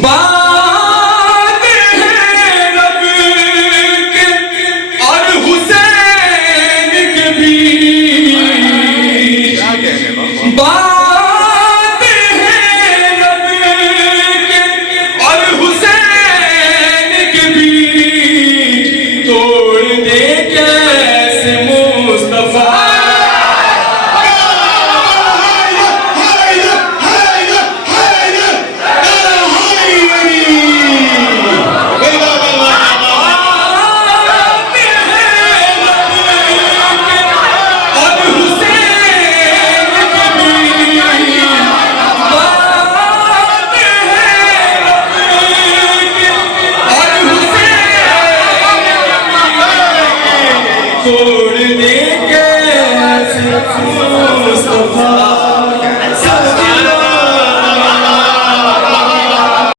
बात है रब के और हुसैन के बीच, बात है रब के और हुसैन के बीच, तोड़ दे कैसे मुस्तफा तोड़